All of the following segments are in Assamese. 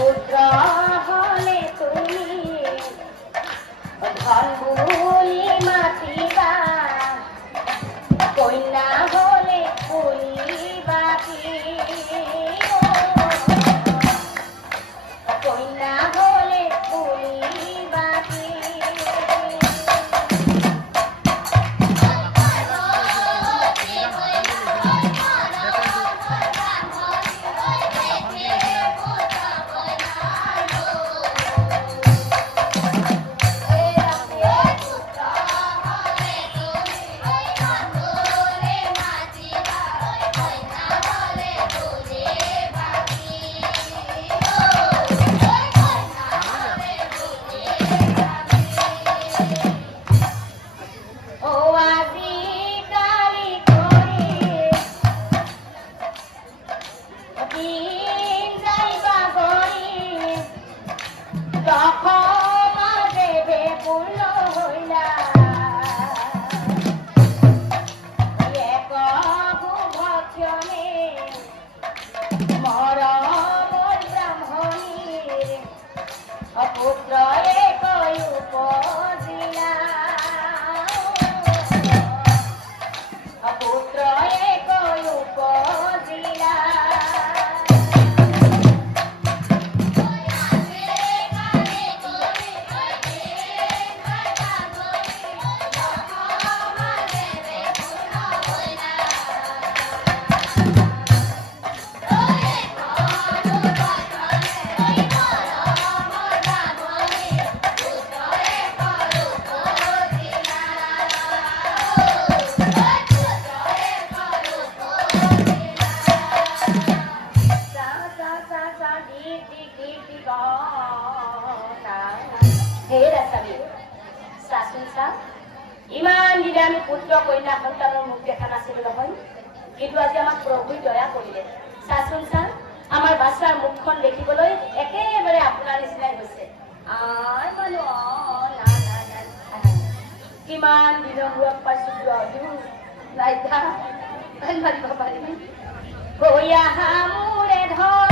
পুত্র হলে তুমি ধন বুলি মাতিবা, কন্যা হলে কইবা কি, কন্যা হলে কইবা কি। ইমান দিনে আমি পুত্ৰ কন্যা সন্তানৰ মুখ দেখা নাছিলো নহয়, কিন্তু আজি আমাক প্ৰভুই দয়া কৰিলে। চাচোন চা, আমাৰ বাচ্চাৰ মুখখন দেখিবলৈ একেবাৰে আপোনাৰ নিচিনাই হৈছে। কিমান দিনৰ মূৰত পাইছো মাৰিব পাৰিম হৈ আহা মোৰে ধন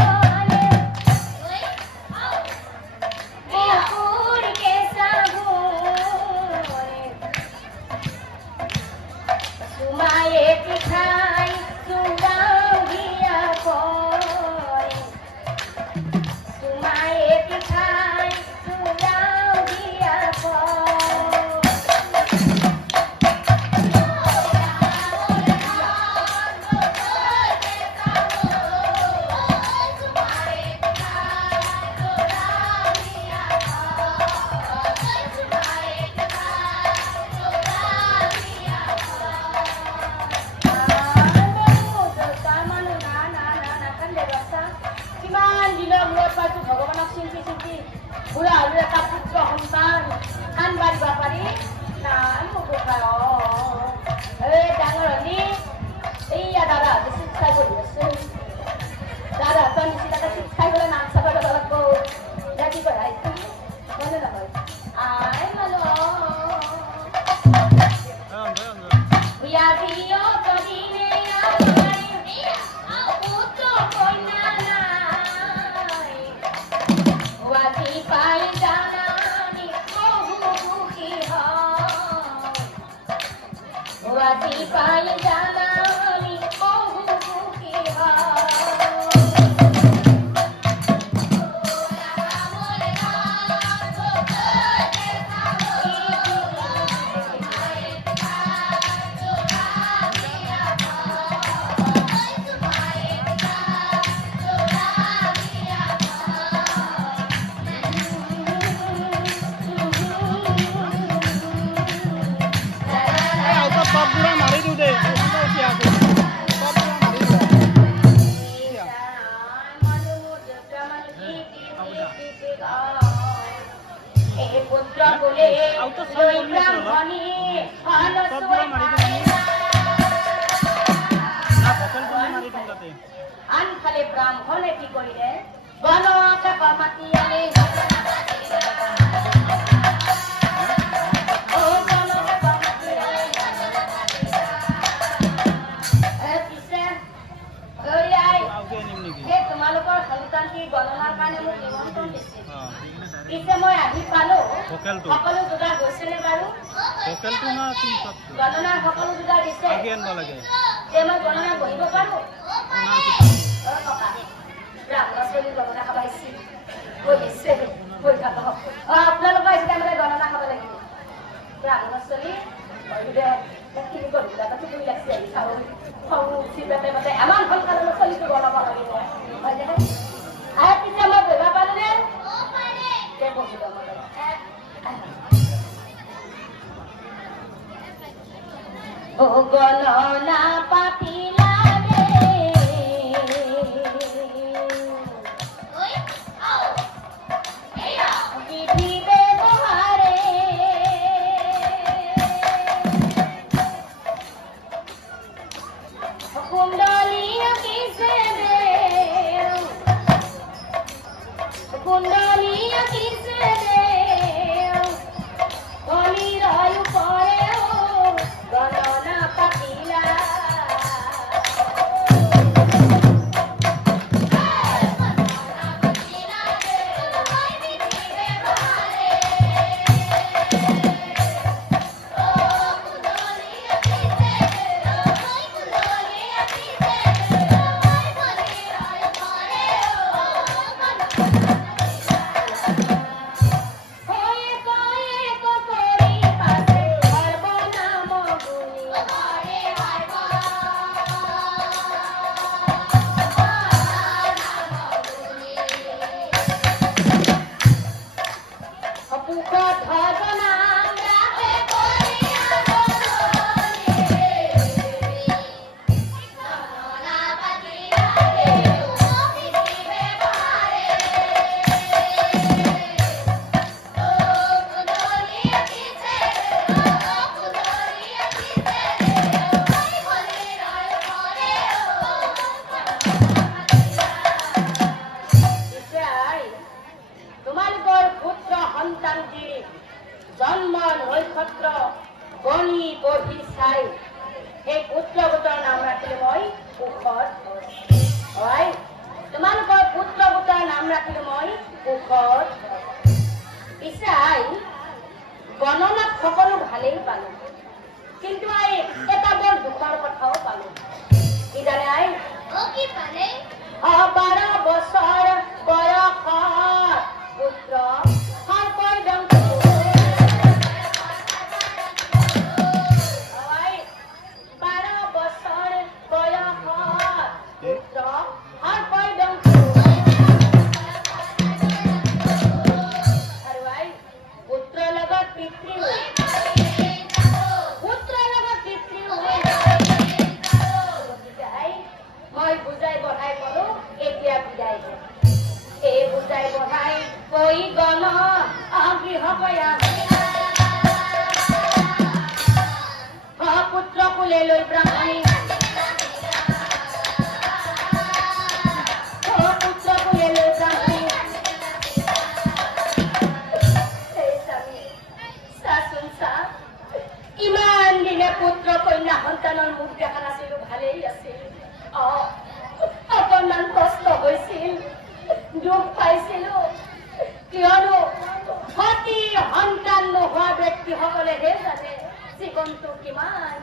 পিঠাই চুঙাও দিয়া পয়, তোমায়ে পিঠাই চুঙাও দিয়া ভগৱানক চিন্তি চিন্তি বুঢ়া হলো এটা পুত্ৰ সন্তান খান বাঢ়িব পাৰি নাই মোক ডাঙৰ হলি এইয়া দাদা চিকিৎসা কৰি আছে, দাদা তই নিচিনাকে চিকিৎসা গলে নাম চাব যাব লাগব কি কয় মনে নহয় আই মালো পাই জানানি বহু সুখী পুত্র বলে ব্রাহ্মণী আনফালে ব্রাহ্মণে কি করিলে বনকে মাতি আনে তোমালোকৰ সন্তান কি গণনাৰ কাৰণে মোক দিছিল পিছে মই আহি পালো সকলো যোগাৰ হৈছেনে বাৰু গণনাৰ সকলো যোগাৰ দিছে যে মই গণনা বহিব পাৰো ব্ৰাহ্মণী গণনা খাব আহিছিল বহিছে বহি থাক আপোনালোকৰ আহিছে মানে গণনা খাব লাগিব ব্ৰাহ্মণী কিনি কৰিলা তাতো দুই লাগছে আহি চাব খং উঠি পেটে পেটে আমাৰ সংসাৰৰ চলিটো বনাব লাগিব আৰু পিছে মই বহিব পাৰো নে বহিব ও গণনা পাতিলা গণনাত সকলো ভালেই পালো কিন্তু আই এটা বৰ দুখৰ কথাও পালো কি জানে আই কি পালে 12 বছৰ বয়সত পুত্ৰ পুত্ৰ কন্যা সন্তানৰ মুখ দেখা নাছিলো ভালেই আছিল অকণমান কষ্ট হৈছিল দুখ পাইছিলো কিয়নো সতী সন্তান নোহোৱা ব্যক্তিসকলেহে জানে জীৱনটো কিমান